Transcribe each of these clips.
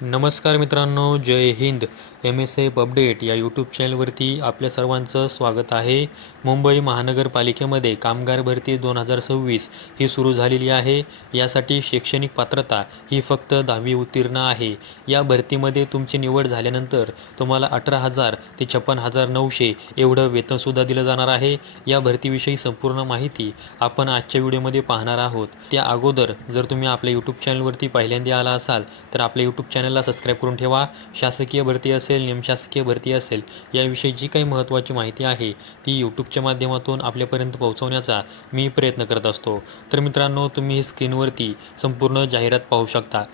नमस्कार मित्रांनो, जय Hind. MSF update या यूट्यूब चॅनलवरती आपल्या सर्वांचं स्वागत आहे. मुंबई महानगरपालिकेमध्ये कामगार भरती 2026 ही सुरू झालेली आहे. यासाठी शैक्षणिक पात्रता ही फक्त 10वी उत्तीर्ण आहे. या भरतीमध्ये तुमची निवड झाल्यानंतर तुम्हाला 18,000 ते 56,900 एवढं वेतनसुद्धा दिलं जाणार आहे. या भरतीविषयी संपूर्ण माहिती आपण आजच्या व्हिडिओमध्ये पाहणार आहोत. त्या अगोदर जर तुम्ही आपल्या यूट्यूब चॅनलवरती पहिल्यांदा आला असाल तर आपल्या यूट्यूब चॅनलला सबस्क्राईब करून ठेवा. शासकीय भरती असेल, निमशासकीय भरती असेल, याविषयी जी काही महत्त्वाची माहिती आहे ती यूट्यूबच्या माध्यमातून आपल्यापर्यंत पोहोचवण्याचा मी प्रयत्न करत असतो. तर मित्रांनो, तुम्ही स्क्रीनवरती संपूर्ण जाहिरात पाहू शकता.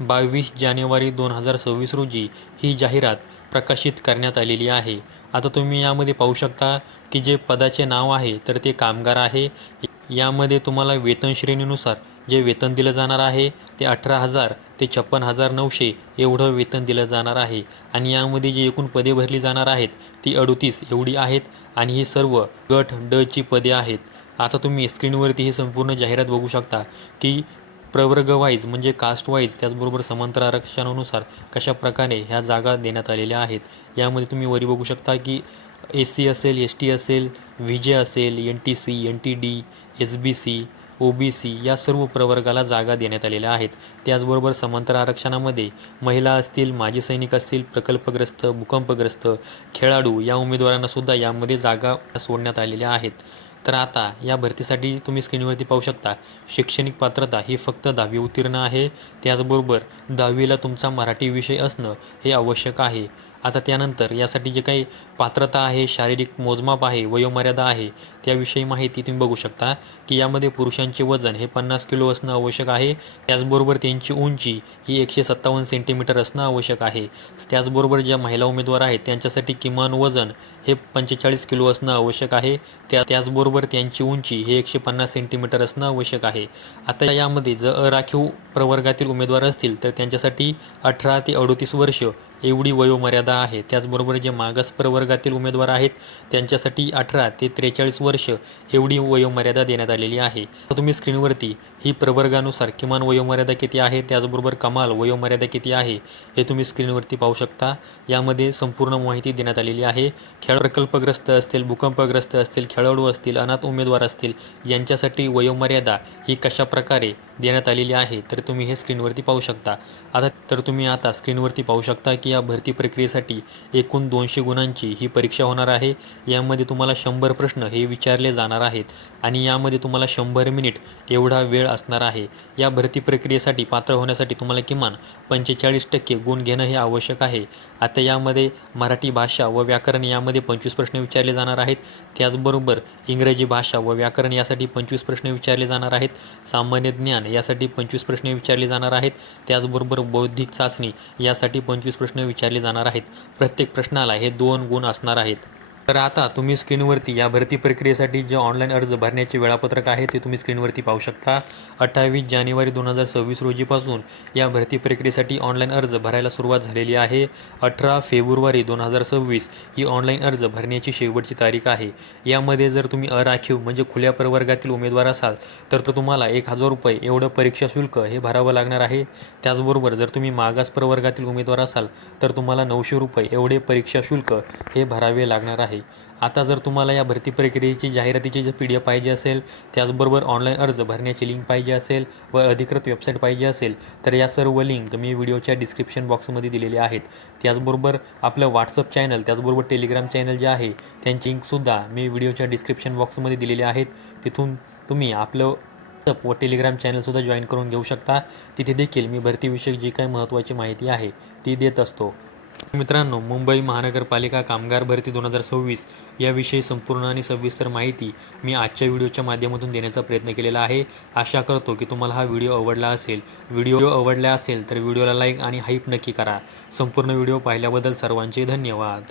22 जानेवारी 2026 रोजी ही जाहिरात प्रकाशित करण्यात आलेली आहे. आता तुम्ही यामध्ये पाहू शकता की जे पदाचे नाव आहे तर ते कामगार आहे. यामध्ये तुम्हाला वेतन श्रेणीनुसार जे वेतन दिलं जाणार आहे ते 18,000 ते 56,900 एवढं वेतन दिलं जाणार आहे. आणि यामध्ये जी एकूण पदे भरली जाणार आहेत ती 38 एवढी आहेत आणि ही सर्व गट ड ची पदे आहेत. आता तुम्ही स्क्रीनवरती ही संपूर्ण जाहिरात बघू शकता की प्रवर्ग वाईज म्हणजे कास्ट वाईज, त्याचबरोबर समांतर आरक्षणानुसार कशा प्रकारे ह्या जागा देण्यात आलेल्या आहेत. यामध्ये तुम्ही वरी बघू शकता की SC असेल, ST असेल, VJ असेल, NTC, NTD, SBC, OBC या सर्व प्रवर्गाला जागा देण्यात आलेल्या आहेत. त्याचबरोबर समांतर आरक्षणामध्ये महिला असतील, माजी सैनिक असतील, प्रकल्पग्रस्त, भूकंपग्रस्त, खेळाडू या उमेदवारांनासुद्धा यामध्ये जागा सोडण्यात आलेल्या आहेत. तर आता या भरतीसाठी तुम्ही स्क्रीनवरती पाहू शकता शैक्षणिक पात्रता ही फक्त 10वी उत्तीर्ण आहे. त्याचबरोबर 10वीला तुमचा मराठी विषय असणं हे आवश्यक आहे. आता त्यानंतर यासाठी जे काही पात्रता आहे, शारीरिक मोजमाप आहे, वयोमर्यादा आहे, त्याविषयी माहिती तुम्ही बघू शकता की यामध्ये पुरुषांचे वजन हे 50 किलो असणं आवश्यक आहे. त्याचबरोबर त्यांची उंची ही 157 सेंटीमीटर असणं आवश्यक आहे. त्याचबरोबर ज्या महिला उमेदवार आहेत त्यांच्यासाठी किमान वजन हे 45 किलो असणं आवश्यक आहे. त्याचबरोबर त्यांची उंची हे 150 सेंटीमीटर असणं आवश्यक आहे. आता यामध्ये जर अराखीव प्रवर्गातील उमेदवार असतील तर त्यांच्यासाठी 18 ते 38 वर्ष एवढी वयोमर्यादा आहे. त्याचबरोबर जे मागास प्रवर्गातील उमेदवार आहेत त्यांच्यासाठी 18 ते 43 वर्ष एवढी वयोमर्यादा देण्यात आलेली आहे. तर तुम्ही स्क्रीनवरती ही प्रवर्गानुसार किमान वयोमर्यादा किती आहे, त्याचबरोबर कमाल वयोमर्यादा किती आहे हे तुम्ही स्क्रीनवरती पाहू शकता. यामध्ये संपूर्ण माहिती देण्यात आलेली आहे. प्रकल्पग्रस्त असतील, भूकंपग्रस्त असतील, खेळाडू असतील, अनाथ उमेदवार असतील, यांच्यासाठी वयोमर्यादा ही कशा प्रकारे देण्यात आलेली आहे तर तुम्ही हे स्क्रीनवरती पाहू शकता. तुम्ही आता स्क्रीनवरती पाहू शकता की या भरती प्रक्रियेसाठी एकूण 200 गुणांची ही परीक्षा होणार आहे. यामध्ये तुम्हाला 100 प्रश्न हे विचारले जाणार आहेत आणि यामध्ये तुम्हाला 100 मिनिट एवढा वेळ असणार आहे. या भरती प्रक्रियेसाठी पात्र होण्यासाठी तुम्हाला किमान 45% गुण घेणं हे आवश्यक आहे. आता यामध्ये मराठी भाषा व व्याकरण यामध्ये 25 प्रश्न विचारले जाणार आहेत. त्याचबरोबर इंग्रजी भाषा व व्याकरण यासाठी 25 प्रश्न विचारले जाणार आहेत. सामान्य ज्ञान यासाठी 25 प्रश्न विचारले जाणार आहेत. त्याचबरोबर बौद्धिक चाचणी यासाठी 25 प्रश्न विचारले जाणार आहेत. प्रत्येक प्रश्नाला हे 2 गुण असणार आहेत. तर आता तुम्ही स्क्रीनवरती या भरती प्रक्रियेसाठी जे ऑनलाईन अर्ज भरण्याचे वेळापत्रक आहे ते तुम्ही स्क्रीनवरती पाहू शकता. 28 जानेवारी 2026 रोजीपासून या भरती प्रक्रियेसाठी ऑनलाईन अर्ज भरायला सुरुवात झालेली आहे. 18 फेब्रुवारी 2026 ही ऑनलाईन अर्ज भरण्याची शेवटची तारीख आहे. यामध्ये जर तुम्ही अराखीव म्हणजे खुल्या प्रवर्गातील उमेदवार असाल तर तुम्हाला 1,000 रुपये एवढं परीक्षा शुल्क हे भरावं लागणार आहे. त्याचबरोबर जर तुम्ही मागास प्रवर्गातील उमेदवार असाल तर तुम्हाला 900 रुपये एवढे परीक्षा शुल्क हे भरावे लागणार आहे. आता जर तुम्हाला या भरती प्रक्रियेची जाहिरातीची PDF पाहिजे असेल, त्याचबरोबर ऑनलाईन अर्ज भरण्याची लिंक पाहिजे असेल व अधिकृत वेबसाईट पाहिजे असेल तर या सर्व लिंक मी व्हिडिओच्या डिस्क्रिप्शन बॉक्समध्ये दिलेले आहेत. त्याचबरोबर आपलं व्हॉट्सअप चॅनल, त्याचबरोबर टेलिग्राम चॅनल जे आहे त्यांची लिंकसुद्धा मी व्हिडिओच्या डिस्क्रिप्शन बॉक्समध्ये दिलेली आहेत. तिथून तुम्ही आपलं व टेलिग्राम चॅनलसुद्धा जॉईन करून घेऊ शकता. तिथे देखील मी भरतीविषयक जी काही महत्त्वाची माहिती आहे ती देत असतो. मित्रांनो, मुंबई महानगरपालिका कामगार भरती 2026 याविषयी संपूर्ण आणि सविस्तर माहिती मी आजच्या व्हिडिओच्या माध्यमातून देण्याचा प्रयत्न केलेला आहे. आशा करतो की तुम्हाला हा व्हिडिओ आवडला असेल. व्हिडिओ आवडला असेल तर व्हिडिओला लाईक आणि हाईप नक्की करा. संपूर्ण व्हिडिओ पाहिल्याबद्दल सर्वांचे धन्यवाद.